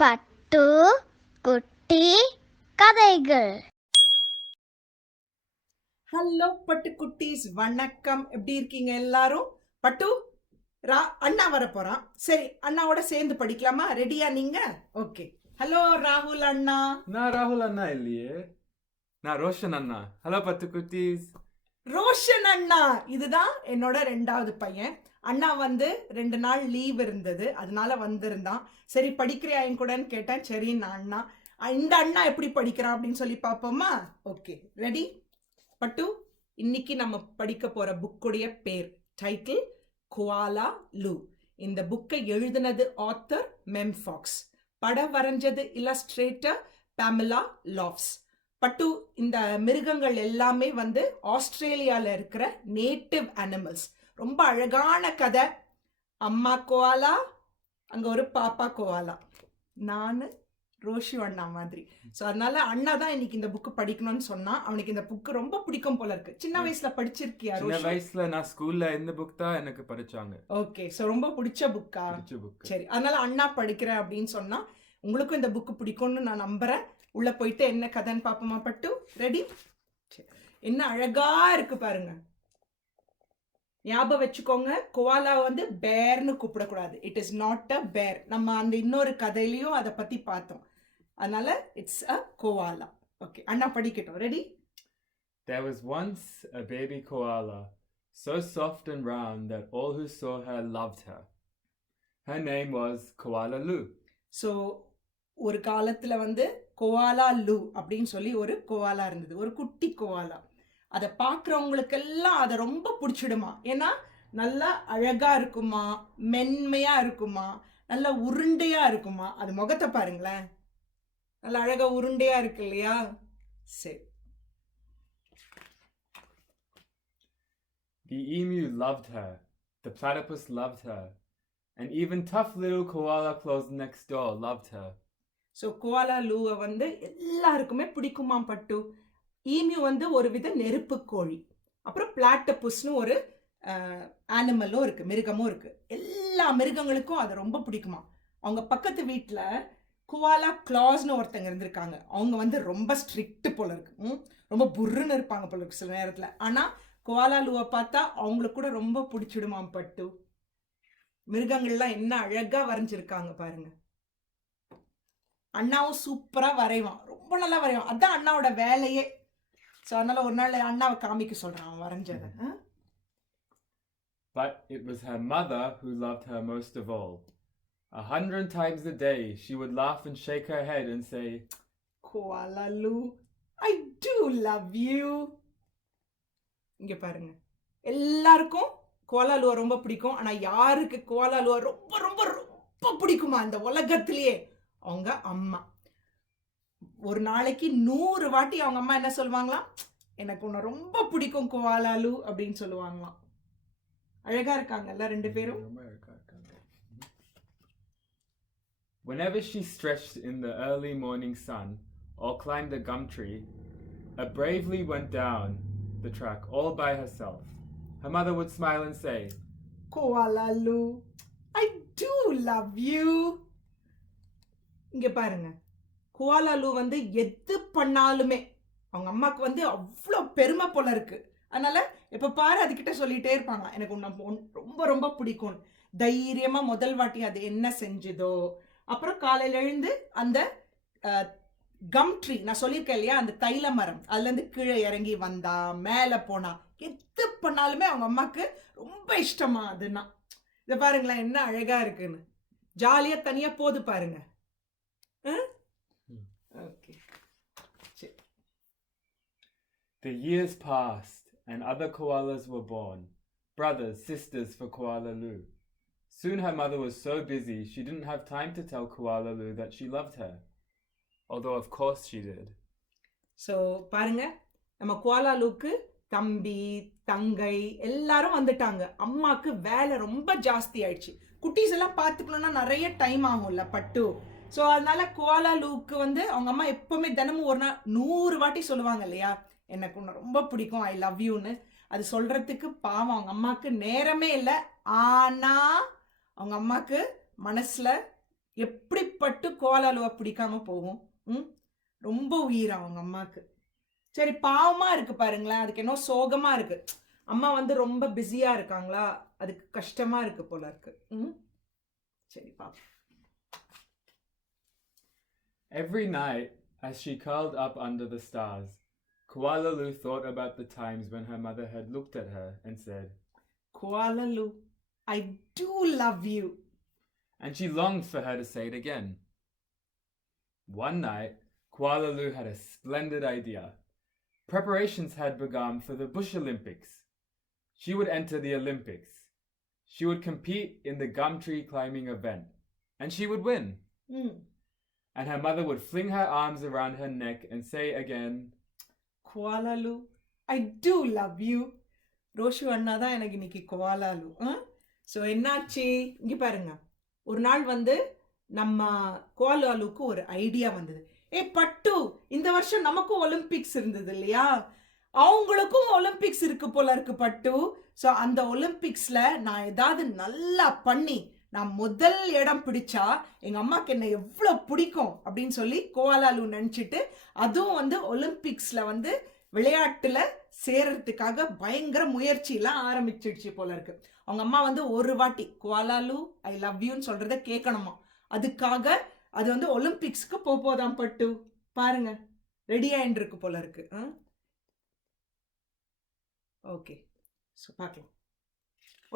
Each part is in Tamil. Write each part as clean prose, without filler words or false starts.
பட்டு குட்டி கதைகள். ஹலோ பட்டு குட்டீஸ், வணக்கம். எப்படி இருக்கீங்க எல்லாரும்? பட்டு அண்ணா வர போறான். சரி, அண்ணாவோட சேர்ந்து படிக்கலாமா? ரெடியா நீங்க? ஓகே. ஹலோ ராகுல் அண்ணா. நான் ராகுல் அண்ணா இல்லையே, நான் ரோஷன் அண்ணா. ஹலோ பத்து குட்டீஸ். ரோஷன் அண்ணா, இதுதான் என்னோட 2வது பையன். அண்ணா 2 நாள் லீவ் இருந்தது, அதனால வந்திருந்தான். சரி, படிக்கிறியா என் கூடன்னு கேட்டேன். சரி நான் அண்ணா, இந்த அண்ணா எப்படி படிக்கிறான் அப்படின்னு சொல்லி பார்ப்போமா? Okay, ready? பட்டு, இன்னைக்கு நம்ம படிக்க போற புக்குடைய பேர், டைட்டில் கோஆலா லூ. இந்த புக்கை எழுதினது ஆத்தர் மெம் ஃபாக்ஸ், படம் வரைஞ்சது இல்லஸ்ட்ரேட்டர் பாமெலா லாஃப்ட்ஸ். பட்டு, இந்த மிருகங்கள் எல்லாமே ஆஸ்திரேலியால இருக்கிற நேட்டிவ் அனிமல்ஸ். ரொம்ப அழகான கதை. அம்மா கோஆலா, அங்க ஒரு பாப்பா கோஆலா, நான் ரோஷி அண்ணா மாதிரி. ஸோ அதனால அண்ணா தான் இன்னைக்கு இந்த புக்கு படிக்கணும்னு சொன்னா. அவனுக்கு இந்த புக்கு ரொம்ப பிடிக்கும் போல இருக்கு. சின்ன வயசுல படிச்சிருக்கியா? சின்ன வயசுல நான் ஸ்கூல்ல இந்த புக் தான் எனக்கு படிச்சாங்க. ஓகே, ஸோ ரொம்ப பிடிச்ச புக்கா? சரி, அதனால அண்ணா படிக்கிறேன் அப்படின்னு சொன்னா உங்களுக்கும் இந்த புக்கு பிடிக்கும்னு நான் நம்புறேன். உள்ள போயிட்டு என்ன கதைன்னு பாப்போமா பட்டு? ரெடி? என்ன அழகா இருக்கு பாருங்க. ஞாபகம் வச்சுக்கோங்க, கோஆலா பேர்னு கூப்பிடக்கூடாது. இட் இஸ் நாட் அ பேர். நம்ம அந்த இன்னொரு கதையிலையும் அதை பத்தி பார்த்தோம். அதனால இட்ஸ் அ கோஆலா. ஓகே, அண்ணா படிக்கட்டும். Ready? There was once a baby koala, so soft and round that all who saw her loved her. Her name was Koala Lou. So ஒரு காலத்துல கோஆலா லூ அப்படின்னு சொல்லி ஒரு கோஆலா இருந்தது, ஒரு குட்டி கோஆலா. அதை பார்க்குறவங்களுக்கெல்லாம் அதை ரொம்ப பிடிச்சிடுமா. ஏன்னா நல்லா அழகா இருக்குமா, மென்மையா இருக்குமா, நல்லா உருண்டையா இருக்குமா. அது முகத்தை பாருங்களேன், நல்லா அழகா உருண்டையா இருக்கு இல்லையா? சரி. The emu loved her, the platypus loved her, and even tough little koala closed next door loved her. So koala லூவை எல்லாருக்குமே பிடிக்குமா பட்டு. ஈமியூ ஒரு வித நெருப்பு கோழி. அப்புறம் பிளாட்டபுஸ்னு ஒரு ஆனிமலும் இருக்கு, மிருகமும் இருக்கு. எல்லா மிருகங்களுக்கும் அது ரொம்ப பிடிக்குமா. அவங்க பக்கத்து வீட்டில் கோஆலா கிளாஸ்னு ஒருத்தங்க இருந்திருக்காங்க. அவங்க ரொம்ப ஸ்ட்ரிக்ட் போல இருக்கு, ரொம்ப புர்ருன்னு இருப்பாங்க போல இருக்கு சில நேரத்தில். ஆனால் கோஆலா லூவை பார்த்தா அவங்களுக்கு கூட ரொம்ப பிடிச்சிடுமா பட்டு. மிருகங்கள்லாம் என்ன அழகா வரைஞ்சிருக்காங்க பாருங்க. அண்ணாவும் சூப்பரா வரைவான், ரொம்ப நல்லா வரைவான். அதான் அண்ணாவோட வேலையே. ஸோ அதனால ஒரு நாள் அண்ணாவை காமிக்க சொல்றான் அவன் வரைஞ்சதை. But it was her mother who loved her most of all. 100 times a day she would laugh and shake her head and say, Koala Lou, I do love you. இங்க பாருங்க, எல்லாருக்கும் கோஆலா லூவை ரொம்ப பிடிக்கும். ஆனா யாருக்கு கோஆலா லூவை ரொம்ப ரொம்ப ரொம்ப பிடிக்குமா இந்த உலகத்திலேயே? அவங்க அம்மா. ஒரு நாளைக்கு 100 வாட்டி அவங்க அம்மா என்ன சொல்லுவாங்களாம்? எனக்கு உன்னை ரொம்ப பிடிக்கும் கோஆலா லூ அப்படின்னு சொல்லுவாங்களாம். அழகா இருக்காங்கல்ல ரெண்டு பேரும். Whenever she stretched in the early morning sun or climbed a gum tree, or bravely went down the track all by herself, her mother would smile and say, Koala Lou, I do love you. இங்க பாருங்க, கோஆலா லூ எது பண்ணாலுமே அவங்க அம்மாக்கு அவ்வளோ பெருமை போல இருக்கு. அதனால எப்ப பாரு அதுகிட்ட சொல்லிட்டே இருப்பாங்க, எனக்கு உன்னை ரொம்ப ரொம்ப பிடிக்கும். தைரியமா முதல் வாட்டி அது என்ன செஞ்சுதோ, அப்புறம் காலையில எழுந்து அந்த கம் ட்ரீ நான் சொல்லியிருக்கேன் இல்லையா, அந்த தைல மரம், அதுல இருந்து கீழே இறங்கி வந்தா, மேல போனா, எது பண்ணாலுமே அவங்க அம்மாக்கு ரொம்ப இஷ்டமா அதுன்னா. இதை பாருங்களேன் என்ன அழகா இருக்குன்னு. ஜாலியா தனியா போது பாருங்க. Okay. The years passed and other koalas were born, brothers, sisters for Koala Lou. Soon her mother was so busy she didn't have time to tell Koala Lou that she loved her, although of course she did. So பாருங்க, நம்ம கோஆலா லூக்கு தம்பி தங்கை எல்லாரும் வந்துட்டாங்க. அம்மாக்கு வேலை ரொம்ப ஜாஸ்தி ஆயிடுச்சு. குட்டீஸ் எல்லாம் பார்த்துக்கணும்னா நிறைய டைம் ஆகும்ல பட்டு. ஸோ அதனால கோஆலா லூக்கு அவங்க அம்மா எப்பவுமே தினமும் ஒரு நாள் 100 வாட்டி சொல்லுவாங்க இல்லையா, எனக்கு உன்னை ரொம்ப பிடிக்கும், ஐ லவ் யூன்னு. அது சொல்றதுக்கு பாவம் அவங்க அம்மாவுக்கு நேரமே இல்லை. ஆனா அவங்க அம்மாவுக்கு மனசுல எப்படி பட்டு கோலாலுவை பிடிக்காம போகும்? ரொம்ப உயிர் அவங்க அம்மாக்கு. சரி, பாவமா இருக்கு பாருங்களேன், அதுக்கு என்ன சோகமா இருக்கு. அம்மா வந்து ரொம்ப பிஸியா இருக்காங்களா, அதுக்கு கஷ்டமா இருக்கு போல இருக்கு. சரி பாப்போம். Every night, as she curled up under the stars, Koala Lou thought about the times when her mother had looked at her and said, Koala Lou, I do love you. and she longed for her to say it again. One night, Koala Lou had a splendid idea. Preparations had begun for the Bush Olympics. She would enter the Olympics. She would compete in the gum tree climbing event, and she would win. And her mother would fling her arms around her neck and say again, Koala Lou, I do love you. ரோஷு அண்ணா தான் எனக்கு இன்னைக்கு Koala Lou. ஸோ என்னாச்சு இங்கே பாருங்க, ஒரு நாள் வந்து நம்ம Koala Louக்கு ஒரு ஐடியா வந்தது. பட்டு, இந்த வருஷம் நமக்கும் ஒலிம்பிக்ஸ் இருந்தது இல்லையா, அவங்களுக்கும் ஒலிம்பிக்ஸ் இருக்கு போல இருக்கு பட்டு. ஸோ அந்த ஒலிம்பிக்ஸ்ல நான் ஏதாவது நல்லா பண்ணி நான் முதல் இடம் பிடிச்சா எங்க அம்மாக்கு என்ன எவ்வளவு பிடிக்கும் அப்படின்னு சொல்லி Koala Lou நினைச்சிட்டு, அதுவும் வந்து ஒலிம்பிக்ஸ்ல வந்து விளையாட்டுல சேரத்துக்காக பயங்கர முயற்சி எல்லாம் ஆரம்பிச்சிடுச்சு போல இருக்கு. அவங்க அம்மா வந்து ஒரு வாட்டி Koala Lou ஐ லவ் யூன்னு சொல்றத கேட்கணுமா, அதுக்காக அது வந்து ஒலிம்பிக்ஸ்க்கு போதான் பட்டு. பாருங்க, ரெடி ஆயிட்டு இருக்கு போல இருக்கு. ஓகே, ஸோ பார்க்கலாம்.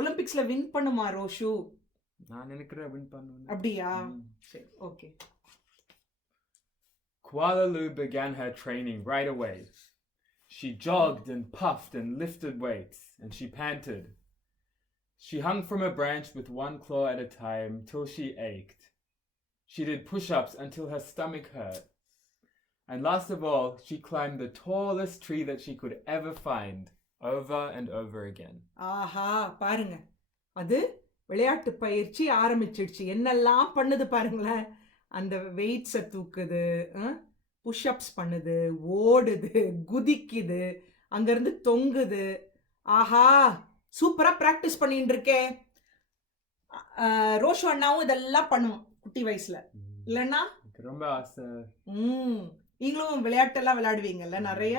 ஒலிம்பிக்ஸ்ல வின் பண்ணுமா ரோஷு? நான் நினைக்கிறேன் வின் பண்ணுவேன். அப்படியா? சரி, okay. Koala Lou began her training right away. She jogged and puffed and lifted weights, and she panted. She hung from a branch with one claw at a time till she ached. She did push-ups until her stomach hurt. And last of all, she climbed the tallest tree that she could ever find, over and over again. ஆஹா, பாருங்க, அது விளையாட்டு பயிற்சி ஆரம்பிச்சிடுச்சு. என்னெல்லாம் பண்ணுது பாருங்களேன். அந்த வெயிட்ஸை தூக்குது, புஷ்அப்ஸ் பண்ணுது, ஓடுது, குதிக்குது, அங்கிருந்து தொங்குது. ஆஹா, சூப்பரா பிராக்டிஸ் பண்ணிட்டு இருக்கேன். ரோஷு அண்ணாவும் இதெல்லாம் பண்ணுவோம் குட்டி வயசுல, இல்லைன்னா? ரொம்ப ஆசை. நீங்களும் விளையாட்டெல்லாம் விளையாடுவீங்கல்ல நிறைய.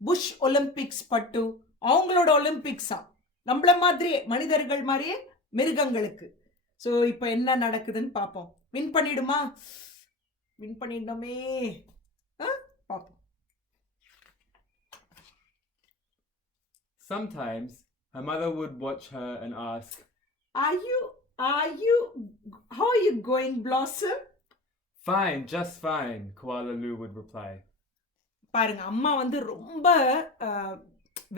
புஷ் ஒலிம்பிக்ஸ் பட்டு, அவங்களோட ஒலிம்பிக்ஸா, நம்மள மாதிரியே மனிதர்கள் மாதிரியே மிருகங்களுக்கு. ஸோ இப்போ என்ன நடக்குதுன்னு பார்ப்போம். வின் பண்ணிடுமா? வின் பண்ணிடணுமே, பார்ப்போம். Sometimes her mother would watch her and ask, how are you going, Blossom? Fine, just fine, Koala Lou would reply. பாருங்க, அம்மா வந்து ரொம்ப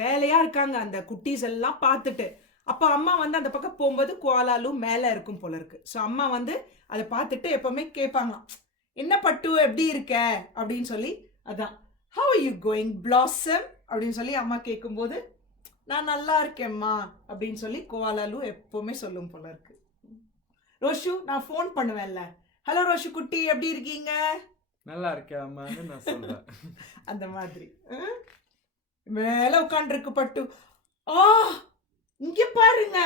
வேலையா இருக்காங்க அந்த குட்டீஸ் எல்லாம் பார்த்துட்டு. அப்போ அம்மா வந்து அந்த பக்கம் போகும்போது Koala Lou மேலே இருக்கும் போல இருக்கு. ஸோ அம்மா வந்து அதை பார்த்துட்டு எப்பவுமே கேட்பாங்களாம், என்ன பட்டு எப்படி இருக்க அப்படின்னு சொல்லி. அதான் how are you going, Blossom அப்படின்னு சொல்லி அம்மா கேட்கும்போது, நான் நல்லா இருக்கேம்மா அப்படின்னு சொல்லி Koala Lou எப்பவுமே சொல்லும் போல இருக்கு. ரோஷு, நான் ஃபோன் பண்ணுவேன்ல, ஹலோ ரோஷு குட்டி எப்படி இருக்கீங்க? நல்லா இருக்கேன் அம்மான்னு நான் சொல்றேன். அந்த மாதிரி மேல உட்கார்ந்திருக்கு பட்டு. இங்க பாருங்க.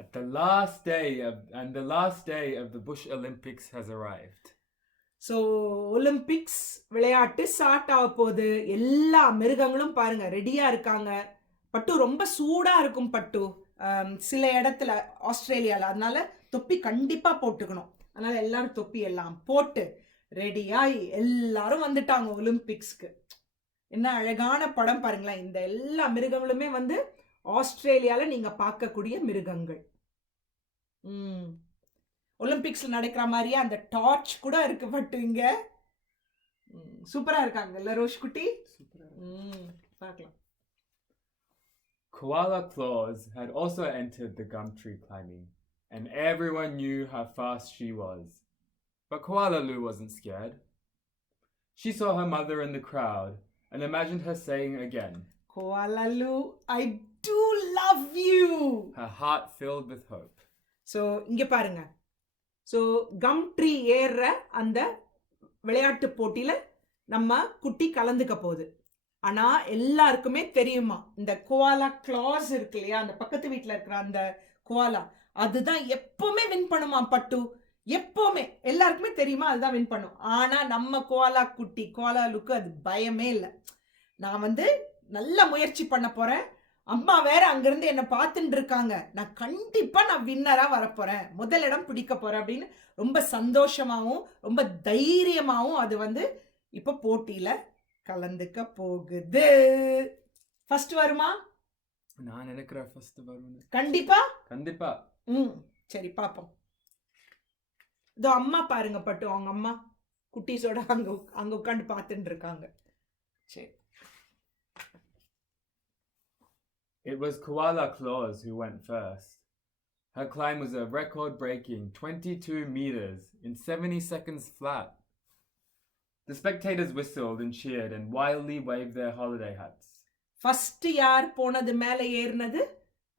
At the last day of the Bush Olympics has arrived. So Olympics விளையாட்டு ஸ்டார்ட் ஆக போகுது. எல்லா மிருகங்களும் பாருங்க ரெடியா இருக்காங்க. பட்டு ரொம்ப சூடா இருக்கும் பட்டு சில இடத்துல ஆஸ்திரேலியால. அதனால தொப்பி கண்டிப்பா போட்டுக்கணும். அதனால எல்லாரும் தொப்பி எல்லாம் போட்டு ரெடியாய் எல்லாரும் வந்துட்டாங்க ஒலிம்பிக்ஸ்க்கு. என்ன அழகான படம் பாருங்களேன். இந்த எல்லா மிருகங்களுமே வந்து ஆஸ்திரேலியால நீங்க பார்க்கக்கூடிய மிருகங்கள். ஒலிம்பிக்ஸ்ல நடக்கிற மாதிரியே அந்த டார்ச் கூட இருக்கு பட்டு இங்க. சூப்பரா இருக்காங்க இல்ல ரோஷ் குட்டி? பார்க்கலாம். Koala Claus had also entered the gum tree climbing, and everyone knew how fast she was. But Koala Lou wasn't scared. She saw her mother in the crowd and imagined her saying again, Koala Lou, I do love you. Her heart filled with hope. So, இங்க பாருங்க. So, gum tree ஏற அந்த விளையாட்டு போட்டியில நம்ம குட்டி கலந்துக்க போகுது. ஆனா எல்லாருக்குமே தெரியுமா, இந்த கோவாலா கிளாஸ் இருக்கு இல்லையா, அந்த பக்கத்து வீட்டில் இருக்கிற அந்த கோவாலா, அதுதான் எப்பவுமே வின் பண்ணுமா பட்டு. எப்பவுமே எல்லாருக்குமே தெரியுமா அதுதான் வின் பண்ணும். ஆனா நம்ம கோலா குட்டி கோலாலுக்கு அது பயமே இல்லை. நான் வந்து நல்ல முயற்சி பண்ண போறேன். அம்மா வேற அங்கிருந்து என்ன பார்த்துட்டு இருக்காங்க. நான் கண்டிப்பா வின்னரா வரப்போறேன், முதலிடம் பிடிக்க போறேன் அப்படின்னு ரொம்ப சந்தோஷமாவும் ரொம்ப தைரியமாவும் அது வந்து இப்ப போட்டியில கலந்துக்க போகுது. ஃபர்ஸ்ட் வருமா? நான் நினைக்கிறேன் ஃபர்ஸ்ட் வரும்னு. கண்டிப்பா கண்டிப்பா. சரி பாப்போம். இதோ அம்மா பாருங்க பட்டு, அவங்க அம்மா குட்டீஸோட அங்க உட்காந்து பார்த்துட்டு இருக்காங்க. சரி. It was Koala Claus who went first. Her climb was a record-breaking 22 meters in 70 seconds flat. The spectators whistled and cheered and wildly waved their holiday hats. First யார் போனது மேல ஏறினது?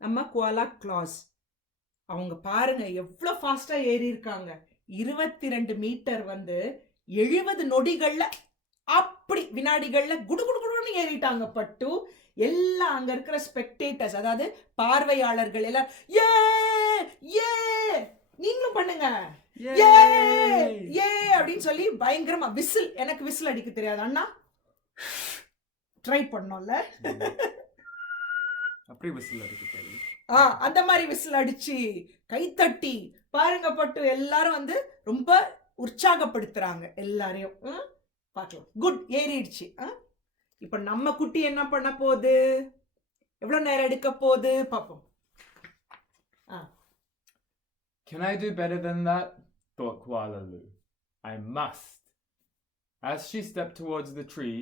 நம்ம கோலா கிளாஸ். அவங்க பாருங்க எவ்வளவு ஃபாஸ்டா ஏறி இருக்காங்க. 22 மீட்டர் வந்து 70 நொடிகள்ல, அப்படி வினாடிகள்ல குடு குடு குடுன்னு ஏறிட்டாங்க பட்டு. எல்லாம் அங்க இருக்கிற ஸ்பெக்டேட்டர்ஸ், அதாவது பார்வையாளர்கள் எல்லாம் ஏ ஏ, நீங்களும் பண்ணுங்க ஏ ஏ அப்படின்னு சொல்லி பயங்கரமா விசில். எனக்கு விசில் அடிக்க தெரியாது அண்ணா, ட்ரை பண்ணோம்ல. அப்படி விசில் அடிக்க தெரியும். அந்த மாதிரி விசில் அடிச்சு கைத்தட்டி பாருங்க பட்டு. எல்லாரும் வந்து ரொம்ப உற்சாகப்படுத்துறாங்க எல்லாரையும். பார்க்கலாம். குட், ஏறிடுச்சு. இப்ப நம்ம குட்டி என்ன பண்ண போகுது, எவ்வளவு நேரம் எடுக்க போகுது பாப்போம். Can I do better than that? Thought Koala Lou. I must. As she stepped towards the tree,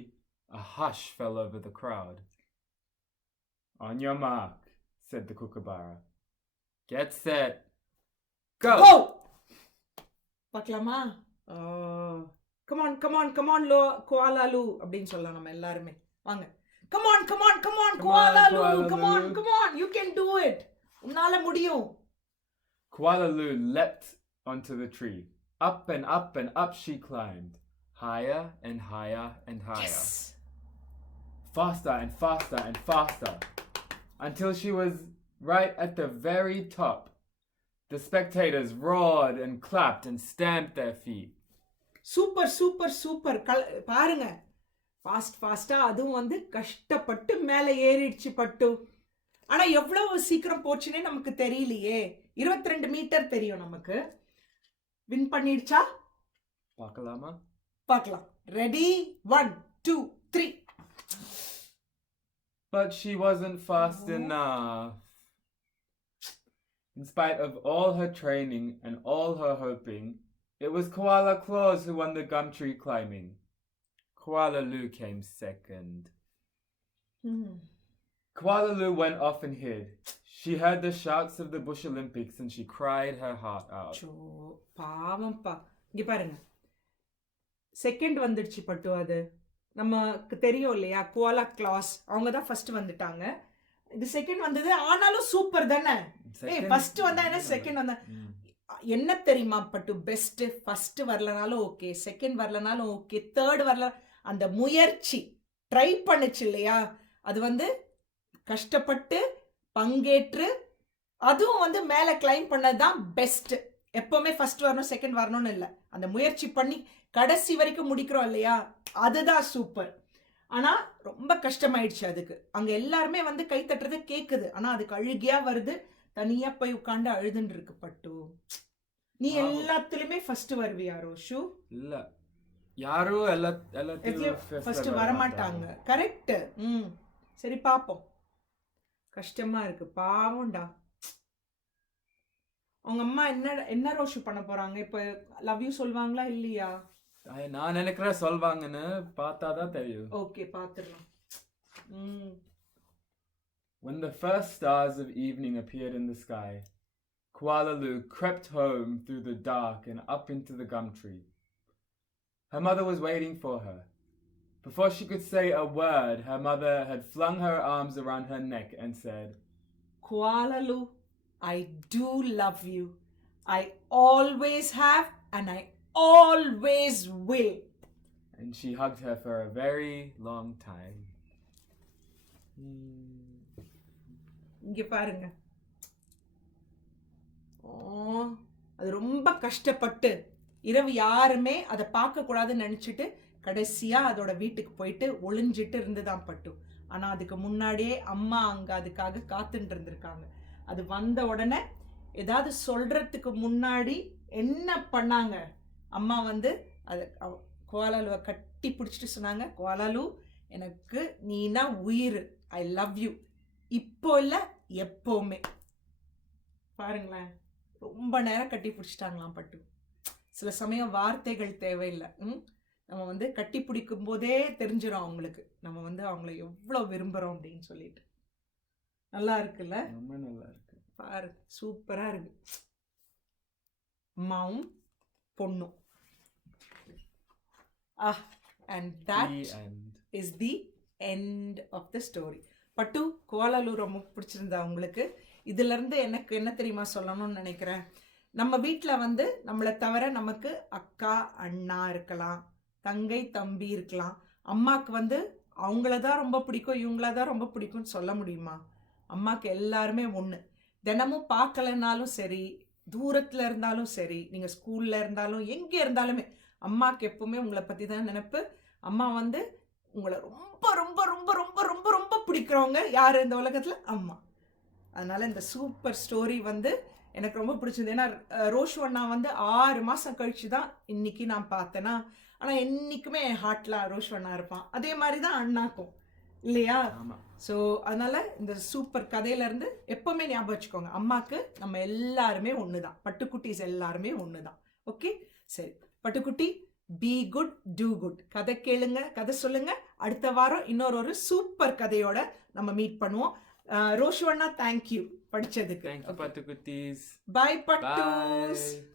a hush fell over the crowd. On your mark, said the kookaburra. Get set. Go! பார்க்கலாமா? Come on, come on, come on, Koala Lou அப்படின்னு சொல்லலாம் நம்ம எல்லாருமே. வாங்க. Come on, come on, come on, Koala Lou. Come on, come on. You can do it. உன்னால முடியும். Koala Lou leapt onto the tree. Up and up and up she climbed. Higher and higher and higher. Yes. Faster and faster and faster. Until she was right at the very top. The spectators roared and clapped and stamped their feet. Super super super. பாருங்க ஃபாஸ்ட் ஃபாஸ்டா அதுவும் வந்து கஷ்டப்பட்டு மேலே ஏறிடுச்சு பட்டு. ஆனா எவ்வளவு சீக்கிரம் போச்சுன்னே நமக்கு தெரியலையே. 22 மீட்டர் தெரியும் நமக்கு. வின் பண்ணிடுச்சா? பார்க்கலாமா? பார்க்கலாம். Ready, 1 2 3. But she wasn't fast enough. In spite of all her training and all her hoping, it was Koala Claus who won the gum tree climbing. Koala Lou came second. Koala Lou went off and hid. She heard the shouts of the Bush Olympics and she cried her heart out. பாவம்பா. இங்க பாருங்க, செகண்ட் வந்துடுச்சு பட்டு. அது நமக்கு தெரியும் இல்லையா, கோலா கிளாஸ் அவங்க தான் ஃபர்ஸ்ட் வந்துட்டாங்க. இது செகண்ட் வந்தது. ஆனாலும் சூப்பர் தானே. ஃபர்ஸ்ட் வந்தா என்ன, செகண்ட் வந்தா என்ன தெரியுமா பட்டு, பெஸ்ட். ஃபர்ஸ்ட் வரலனாலும் ஓகே, செகண்ட் வரலனாலும் ஓகே, தேர்ட் வரல, அந்த முயற்சி ட்ரை பண்ணுச்சு இல்லையா, அது வந்து கஷ்டப்பட்டு பங்கேற்று அதுவும் வந்து மேலே கிளைம் பண்ணது தான் பெஸ்ட். எப்பவுமே ஃபர்ஸ்ட் வரணும் செகண்ட் வரணும்னு இல்லை, அந்த முயற்சி பண்ணி கடைசி வரைக்கும் முடிக்கிறோம் இல்லையா, அதுதான் சூப்பர். ஆனா ரொம்ப கஷ்டமாயிடுச்சு அதுக்கு. அங்க எல்லாருமே வந்து கை தட்டுறது கேக்குது, ஆனா அதுக்கு அழுகியா வருது. தனியா போய் உட்காந்து அழுதுன்னு இருக்கு பட்டு. நீ எல்லாத்துலயுமே ஃபர்ஸ்ட் வருவியா ரோஷு? இல்ல, யாரும் எல்லாத்தையும் ஃபர்ஸ்ட் வர மாட்டாங்க. கரெக்ட். சரி பாப்போம். கஷ்டமா இருக்கு, பாவம்டா. அவங்க அம்மா என்ன ரோஷு பண்ண போறாங்க இப்ப? லவ் யூ சொல்வாங்களா இல்லையா? நான் நினைக்கிறேன் சொல்வாங்கன்னு, பார்த்தாதான் தெரியும். Okay, பாத்துறலாம். When the first stars of evening appeared in the sky, Koala Lou crept home through the dark and up into the gum tree. Her mother was waiting for her. Before she could say a word, her mother had flung her arms around her neck and said, Koala Lou, I do love you. I always have and I always will. And she hugged her for a very long time. இங்க பாருங்க. அது ரொம்ப கஷ்டப்பட்டு இரவு யாருமே அதை பார்க்க கூடாதுன்னு நினைச்சிட்டு கடைசியா அதோட வீட்டுக்கு போயிட்டு ஒளிஞ்சிட்டு இருந்துதான் பட்டு. ஆனா அதுக்கு முன்னாடியே அம்மா அங்க அதுக்காக காத்துட்டு இருந்திருக்காங்க. அது வந்த உடனே ஏதாவது சொல்றதுக்கு முன்னாடி என்ன பண்ணாங்க, அம்மா வந்து அது கோலாலுவை கட்டி பிடிச்சிட்டு சொன்னாங்க, கோலாலு எனக்கு நீனா உயிர், ஐ லவ் யூ, இப்போ இல்லை எப்போவுமே. பாருங்களேன், ரொம்ப நேரம் கட்டி பிடிச்சிட்டாங்களாம் பட்டு. சில சமயம் வார்த்தைகள் தேவையில்லை. நம்ம வந்து கட்டி பிடிக்கும் போதே தெரிஞ்சிடும் அவங்களுக்கு நம்ம வந்து அவங்கள எவ்வளோ விரும்புகிறோம் அப்படின்னு சொல்லிட்டு. நல்லா இருக்குல்ல? ரொம்ப நல்லா இருக்கு. பாரு, சூப்பராக இருக்கு. அம்மாவும் பொண்ணும். And that is the end of the story. பட்டு, கோலா லூ ரொம்ப பிடிச்சிருந்தா உங்களுக்கு? இதுலேருந்து எனக்கு என்ன தெரியுமா சொல்லணும்னு நினைக்கிறேன், நம்ம வீட்டில் வந்து நம்மளை தவிர நமக்கு அக்கா அண்ணா இருக்கலாம், தங்கை தம்பி இருக்கலாம். அம்மாவுக்கு வந்து அவங்கள தான் ரொம்ப பிடிக்கும், இவங்கள தான் ரொம்ப பிடிக்கும்னு சொல்ல முடியுமா? அம்மாவுக்கு எல்லாருமே ஒன்று. தினமும் பார்க்கலனாலும் சரி, தூரத்தில் இருந்தாலும் சரி, நீங்கள் ஸ்கூலில் இருந்தாலும் எங்கே இருந்தாலுமே அம்மாவுக்கு எப்பவுமே உங்களை பற்றி தான் நினைப்பு. அம்மா வந்து உங்களை ரொம்ப ரொம்ப ரொம்ப ரொம்ப ரொம்ப ரொம்ப பிடிக்கிறவங்க யார் இந்த உலகத்தில்? அம்மா. அதனால் இந்த சூப்பர் ஸ்டோரி வந்து எனக்கு ரொம்ப பிடிச்சது. ஏன்னா ரோஷு அண்ணா வந்து 6 மாதம் கழிச்சு தான் இன்னைக்கு நான் பார்த்தேன்னா, ஆனால் என்றைக்குமே என் ஹார்ட்டில் ரோஷு அண்ணா இருப்பான். அதே மாதிரி தான் அண்ணாக்கும், இல்லையா? ஸோ அதனால் இந்த சூப்பர் கதையிலேருந்து எப்போவுமே ஞாபகம் வச்சுக்கோங்க, அம்மாவுக்கு நம்ம எல்லாருமே ஒன்று தான், பட்டுக்குட்டீஸ் எல்லாருமே ஒன்று தான். ஓகே, சரி பட்டுக்குட்டி, பி குட் டூ குட். கதை கேளுங்க, கதை சொல்லுங்க. அடுத்த வாரம் இன்னொரு சூப்பர் கதையோட நம்ம மீட் பண்ணுவோம். ரோஷு அண்ணா, தேங்க்யூ படிச்சதுக்கு. Thank you, Pattu Kuttis. Bye, Pattus. Bye.